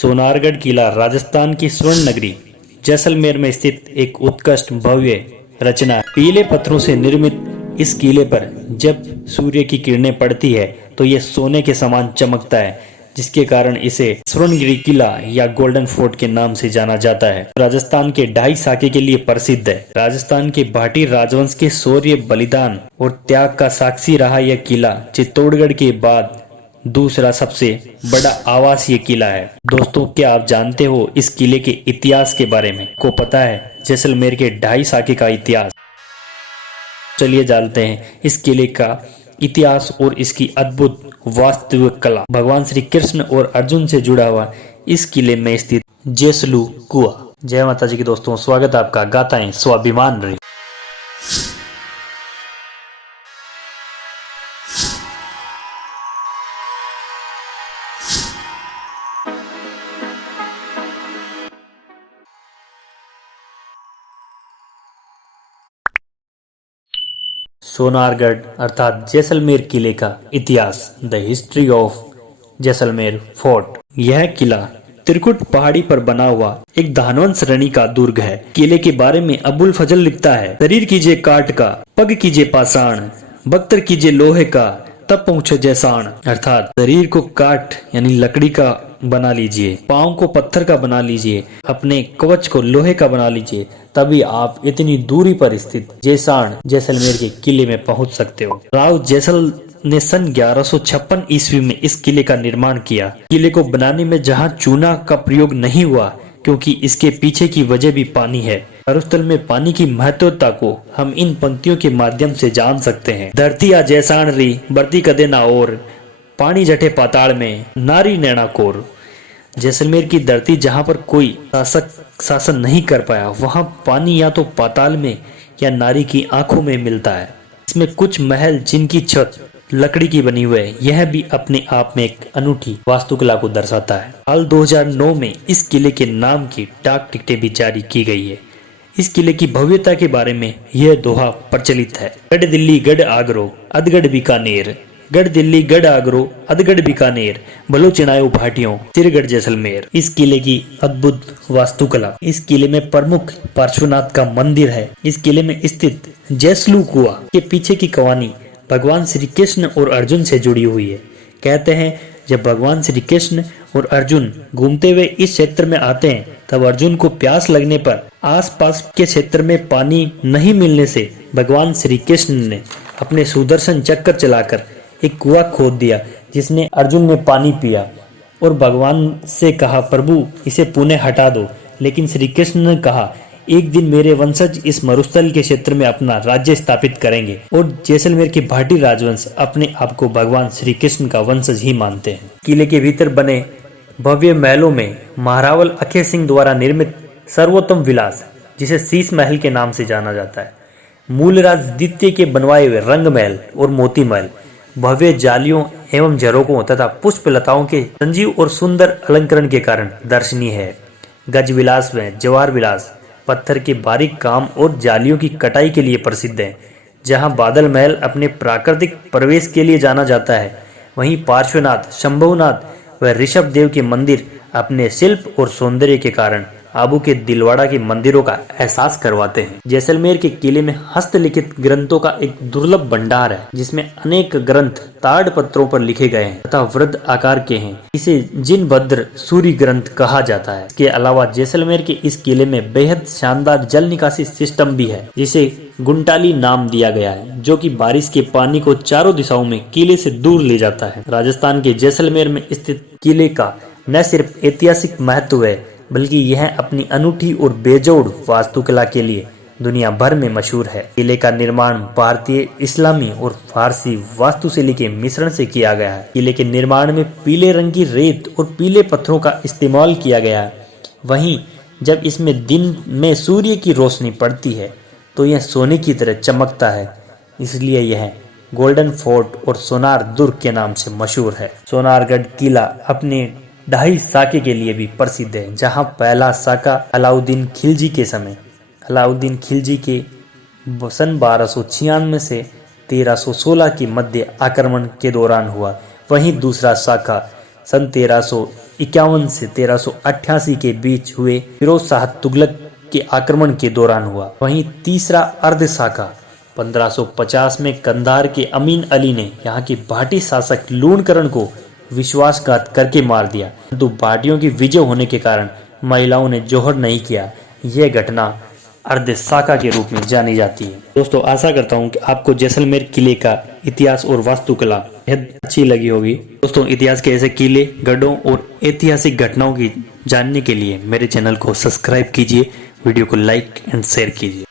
सोनारगढ़ किला राजस्थान की स्वर्ण नगरी जैसलमेर में स्थित एक उत्कृष्ट भव्य रचना है। पीले पत्थरों से निर्मित इस किले पर जब सूर्य की किरणें पड़ती है तो यह सोने के समान चमकता है, जिसके कारण इसे स्वर्णगिरी किला या गोल्डन फोर्ट के नाम से जाना जाता है। राजस्थान के ढाई साके के लिए प्रसिद्ध है। राजस्थान के भाटी राजवंश के शौर्य, बलिदान और त्याग का साक्षी रहा यह किला चित्तौड़गढ़ के बाद दूसरा सबसे बड़ा आवासीय किला है। दोस्तों, क्या आप जानते हो इस किले के इतिहास के बारे में? को पता है जैसलमेर के ढाई साके का इतिहास? चलिए जानते हैं इस किले का इतिहास और इसकी अद्भुत वास्तविक कला। भगवान श्री कृष्ण और अर्जुन से जुड़ा हुआ इस किले में स्थित जैसलू कुआ। जय माता जी की दोस्तों, स्वागत है आपका। गाताएं स्वाभिमान रही। सोनारगढ़ अर्थात जैसलमेर किले का इतिहास। The history of Jaisalmer fort. यह किला त्रिकुट पहाड़ी पर बना हुआ एक दानवंश रणी का दुर्ग है। किले के बारे में अबुल फजल लिखता है, शरीर कीजिए काट का, पग कीजिए पाषाण, बख्तर कीजिए लोहे का, तब पहुंचे जैसाण। अर्थात शरीर को काट यानी लकड़ी का बना लीजिए, पाँव को पत्थर का बना लीजिए, अपने कवच को लोहे का बना लीजिए, तभी आप इतनी दूरी पर स्थित जैसाण जैसलमेर के किले में पहुंच सकते हो। राव जैसल ने सन 1156 ईस्वी में इस किले का निर्माण किया। किले को बनाने में जहां चूना का प्रयोग नहीं हुआ, क्योंकि इसके पीछे की वजह भी पानी है। मरुस्थल में पानी की महत्वता को हम इन पंक्तियों के माध्यम से जान सकते हैं। धरती आ जैसाण री बढ़ती कदे ना और, पानी जटे पाताल में नारी नैना कोर। जैसलमेर की धरती जहां पर कोई शासन नहीं कर पाया, वहां पानी या तो पाताल में या नारी की आंखों में मिलता है। इसमें कुछ महल जिनकी छत लकड़ी की बनी हुई है, यह भी अपने आप में एक अनूठी वास्तुकला को दर्शाता है। हाल 2009 में इस किले के नाम की डाक टिकटें भी जारी की गई है। इस किले की भव्यता के बारे में यह दोहा प्रचलित है, गढ़ दिल्ली गढ़ आगरो अधगढ़ बीकानेर, गढ़ दिल्ली गढ़ आगरो अधगढ़ बीकानेर, भलो चिनायो भाटियों सिरगढ़ जैसलमेर। इस किले की अद्भुत वास्तुकला। इस किले में प्रमुख पार्श्वनाथ का मंदिर है। इस किले में स्थित जैसलू कुआ के पीछे की कहानी भगवान श्री कृष्ण और अर्जुन से जुड़ी हुई है। कहते हैं जब भगवान श्री कृष्ण और अर्जुन घूमते हुए इस क्षेत्र में आते हैं, तब अर्जुन को प्यास लगने पर आसपास के क्षेत्र में पानी नहीं मिलने से भगवान श्री कृष्ण ने अपने सुदर्शन चक्र चलाकर एक कुआं खोद दिया, जिसने अर्जुन ने पानी पिया और भगवान से कहा, प्रभु इसे पुनः हटा दो। लेकिन श्री कृष्ण ने कहा, एक दिन मेरे वंशज इस मरुस्थल के क्षेत्र में अपना राज्य स्थापित करेंगे। और जैसलमेर के भाटी राजवंश अपने आप को भगवान श्री कृष्ण का वंशज ही मानते हैं। किले के भीतर बने भव्य महलों में महारावल अखेर सिंह द्वारा निर्मित सर्वोत्तम विलास, जिसे शीश महल के नाम से जाना जाता है, मूलराज द्वितीय के बनवाए हुए रंग महल और मोती महल भव्य जालियों एवं झरोकों तथा पुष्प लताओं के संजीव और सुंदर अलंकरण के कारण दर्शनीय है। गज विलास व जवार विलास पत्थर के बारीक काम और जालियों की कटाई के लिए प्रसिद्ध है। जहां बादल महल अपने प्राकृतिक प्रवेश के लिए जाना जाता है, वहीं पार्श्वनाथ, शंभुनाथ व ऋषभ देव के मंदिर अपने शिल्प और सौंदर्य के कारण आबू के दिलवाड़ा के मंदिरों का एहसास करवाते हैं। जैसलमेर के किले में हस्तलिखित ग्रंथों का एक दुर्लभ भंडार है, जिसमें अनेक ग्रंथ ताड़ पत्रों पर लिखे गए हैं तथा वृत्त आकार के हैं। इसे जिनभद्र सूरी ग्रंथ कहा जाता है। इसके अलावा जैसलमेर के इस किले में बेहद शानदार जल निकासी सिस्टम भी है, जिसे गुंटाली नाम दिया गया है, जो कि बारिश के पानी को चारों दिशाओं में किले से दूर ले जाता है। राजस्थान के जैसलमेर में स्थित किले का न सिर्फ ऐतिहासिक महत्व है, बल्कि यह अपनी अनूठी और बेजोड़ वास्तुकला के लिए दुनिया भर में मशहूर है। किले का निर्माण भारतीय, इस्लामी और फारसी वास्तुशैली के मिश्रण से किया गया है। किले के निर्माण में पीले रंग की रेत और पीले पत्थरों का इस्तेमाल किया गया है। वहीं जब इसमें दिन में सूर्य की रोशनी पड़ती है तो यह सोने की तरह चमकता है, इसलिए यह गोल्डन फोर्ट और सोनार दुर्ग के नाम से मशहूर है। सोनारगढ़ किला अपने ढाई साके के लिए भी प्रसिद्ध है, जहां पहला साका अलाउद्दीन खिलजी के समय, अलाउद्दीन खिलजी के सन 1296 से 1316 के मध्य आक्रमण के दौरान हुआ। वहीं दूसरा साका सन 1351 से 1388 के बीच हुए फिरोज शाह तुगलक के आक्रमण के दौरान हुआ। वहीं तीसरा अर्ध साका 1550 में कंधार के अमीन अली ने यहाँ के भाटी शासक लूणकरण को विश्वासघात करके मार दिया, परंतु भाटियों की विजय होने के कारण महिलाओं ने जौहर नहीं किया। यह घटना अर्ध साका के रूप में जानी जाती है। दोस्तों आशा करता हूँ कि आपको जैसलमेर किले का इतिहास और वास्तुकला बेहद अच्छी लगी होगी। दोस्तों इतिहास के ऐसे किले, गढ़ों और ऐतिहासिक घटनाओं की जानने के लिए मेरे चैनल को सब्सक्राइब कीजिए, वीडियो को लाइक एंड शेयर कीजिए।